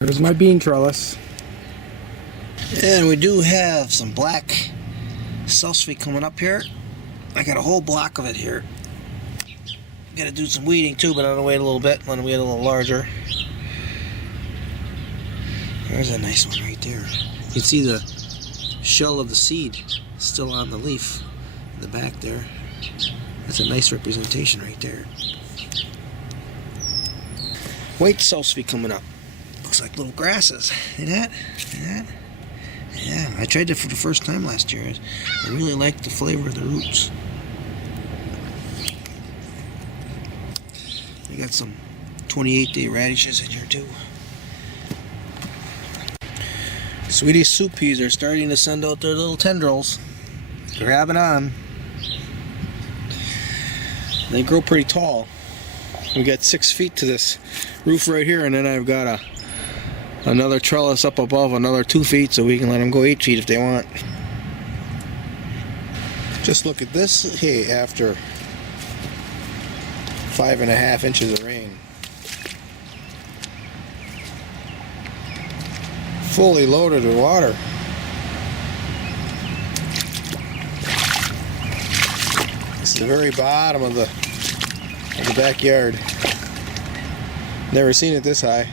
There's my bean trellis. And we do have some black salsify coming up here. I got a whole block of it here. Got to do some weeding too, but I'm gonna wait a little bit. I'm gonna wait a little larger. There's a nice one right there. You can see the shell of the seed still on the leaf in the back there. That's a nice representation right there. White salsify coming up. Looks like little grasses. See that? See that? Yeah, I tried that for the first time last year. I really like the flavor of the roots. We got some 28-day radishes in here too. Sweetie soup peas are starting to send out their little tendrils. Grabbing on. They grow pretty tall. We got 6 feet to this roof right here, and then I've got another trellis up above, another 2 feet, so we can let them go 8 feet if they want. Just look at this hay after 5.5 inches of rain. Fully loaded with water. This is the very bottom of the backyard. Never seen it this high.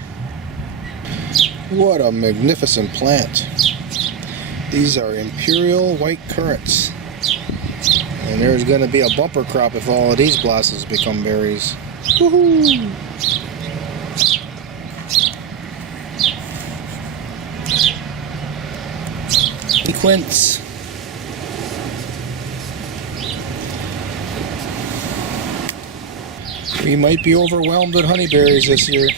What a magnificent plant. These are imperial white currants. And there's going to be a bumper crop if all of these blossoms become berries. Woohoo! Quince. We might be overwhelmed with honeyberries this year.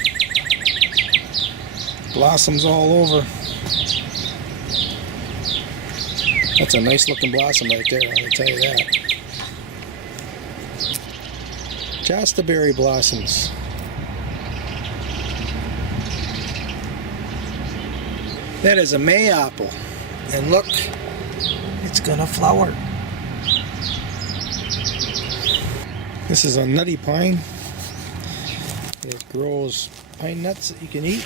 Blossoms all over. That's a nice looking blossom right there, let me tell you that. Jostaberry blossoms. That is a May apple. And look, it's gonna flower. This is a nutty pine. It grows pine nuts that you can eat.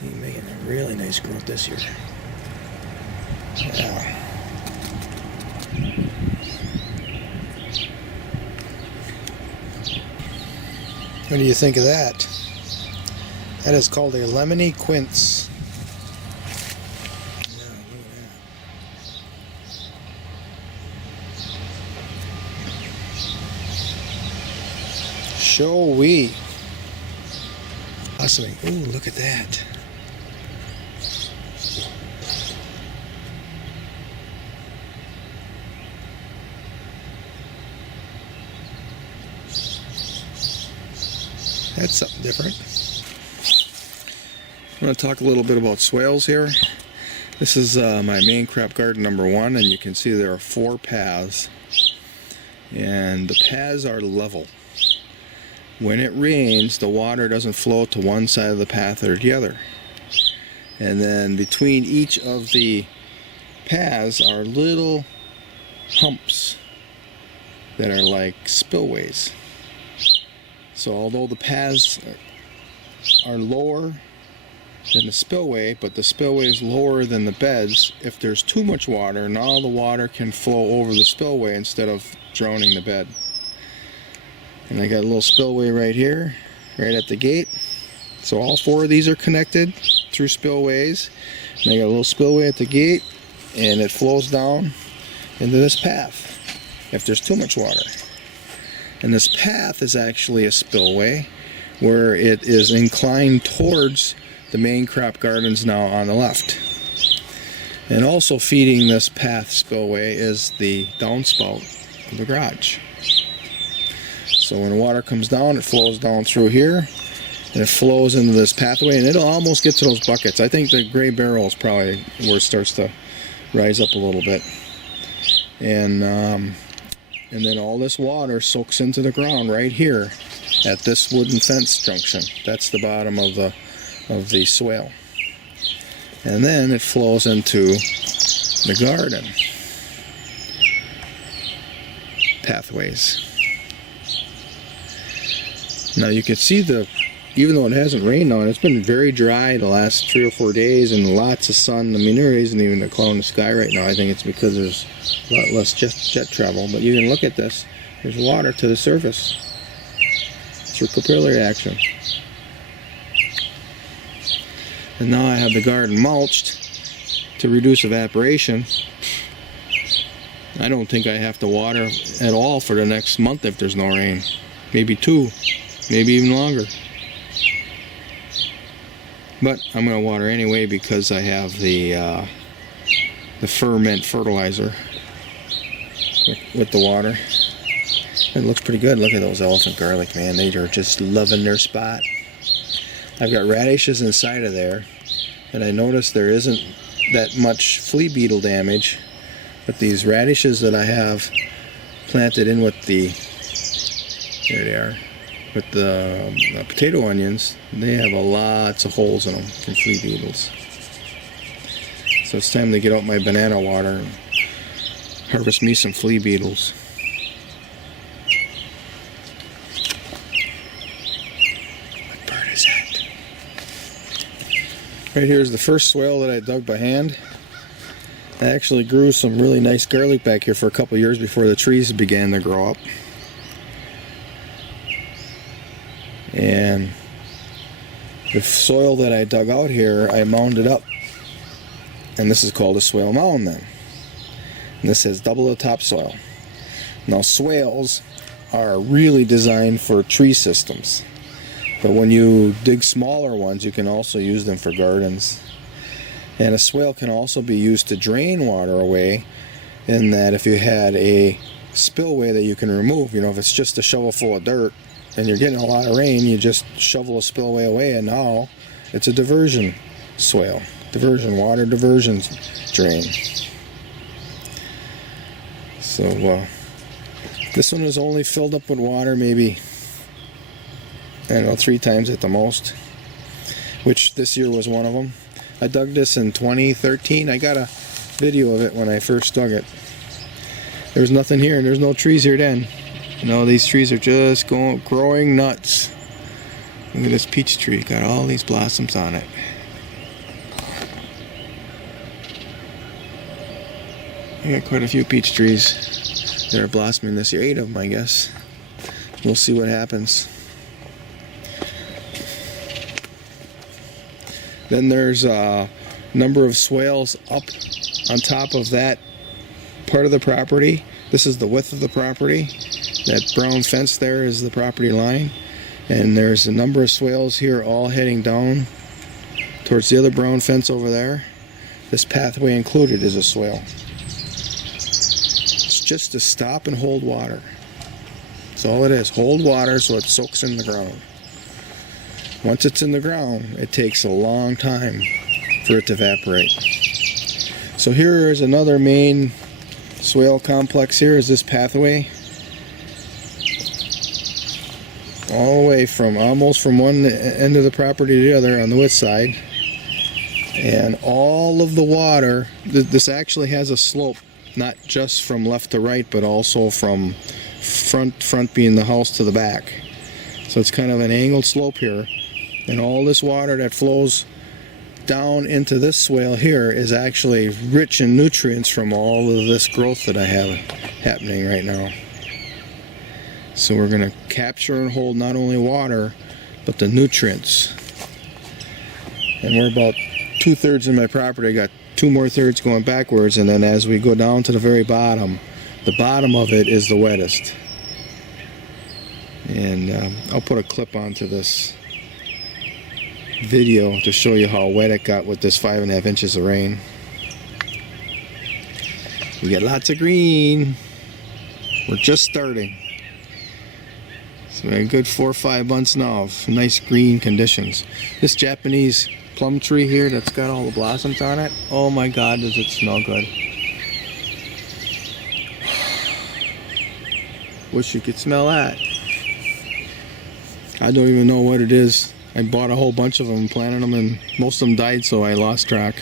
He's making a really nice growth this year. Yeah. What do you think of that? That is called a lemony quince. Yeah, look at that. Showy. Awesome. Ooh, look at that. That's something different. I'm going to talk a little bit about swales here. This is my main crop garden number 1, and you can see there are 4 paths. And the paths are level. When it rains, the water doesn't flow to one side of the path or the other. And then between each of the paths are little humps that are like spillways. So although the paths are lower than the spillway, but the spillway is lower than the beds, if there's too much water, now the water can flow over the spillway instead of drowning the bed. And I got a little spillway right here, right at the gate. So all 4 of these are connected through spillways. And I got a little spillway at the gate, and it flows down into this path if there's too much water. And this path is actually a spillway where it is inclined towards the main crop gardens now on the left. And also feeding this path spillway is the downspout of the garage. So when the water comes down, it flows down through here, and it flows into this pathway, and it'll almost get to those buckets. I think the gray barrel is probably where it starts to rise up a little bit. And then all this water soaks into the ground right here at this wooden fence junction. That's the bottom of the swale. And then it flows into the garden pathways. Now you can see the even though it hasn't rained now, and it's been very dry the last 3 or 4 days and lots of sun. I mean, there isn't even a cloud in the sky right now. I think it's because there's a lot less jet travel. But you can look at this. There's water to the surface through capillary action. And now I have the garden mulched to reduce evaporation. I don't think I have to water at all for the next month if there's no rain. Maybe 2, maybe even longer. But I'm going to water anyway because I have the ferment fertilizer with the water. It looks pretty good. Look at those elephant garlic, man. They are just loving their spot. I've got radishes inside of there, and I noticed there isn't that much flea beetle damage. But these radishes that I have planted in with the, there they are, with the potato onions, they have lots of holes in them from flea beetles. So it's time to get out my banana water and harvest me some flea beetles. What bird is that? Right here is the first swale that I dug by hand. I actually grew some really nice garlic back here for a couple years before the trees began to grow up. And the soil that I dug out here, I mounded up. And this is called a swale mound then. And this has double the topsoil. Now swales are really designed for tree systems. But when you dig smaller ones, you can also use them for gardens. And a swale can also be used to drain water away, in that if you had a spillway that you can remove, you know, if it's just a shovel full of dirt and you're getting a lot of rain, you just shovel a spillway away, and now it's a diversion swale. Water diversion drain. So this one is only filled up with water maybe, I don't know, 3 times at the most, which this year was one of them. I dug this in 2013. I got a video of it when I first dug it. There was nothing here, and there's no trees here then. No, these trees are just growing nuts. Look at this peach tree. Got all these blossoms on it. I got quite a few peach trees that are blossoming this year. 8 of them, I guess. We'll see what happens. Then there's a number of swales up on top of that part of the property. This is the width of the property. That brown fence there is the property line. And there's a number of swales here all heading down towards the other brown fence over there. This pathway included is a swale. It's just to stop and hold water. That's all it is. Hold water so it soaks in the ground. Once it's in the ground, it takes a long time for it to evaporate. So here is another main swale complex. Here is this pathway. All the way from almost from one end of the property to the other on the west side. And all of the water, this actually has a slope, not just from left to right, but also from front being the house to the back. So it's kind of an angled slope here. And all this water that flows down into this swale here is actually rich in nutrients from all of this growth that I have happening right now. So we're going to capture and hold not only water, but the nutrients. And we're about 2/3 in my property. I got 2 more thirds going backwards, and then as we go down to the very bottom, the bottom of it is the wettest. And I'll put a clip onto this video to show you how wet it got with this 5.5 inches of rain. We got lots of green. We're just starting. So we got a good 4 or 5 months now of nice green conditions. This Japanese plum tree here that's got all the blossoms on it, oh my god, does it smell good. Wish you could smell that. I don't even know what it is. I bought a whole bunch of them, planted them, and most of them died, so I lost track.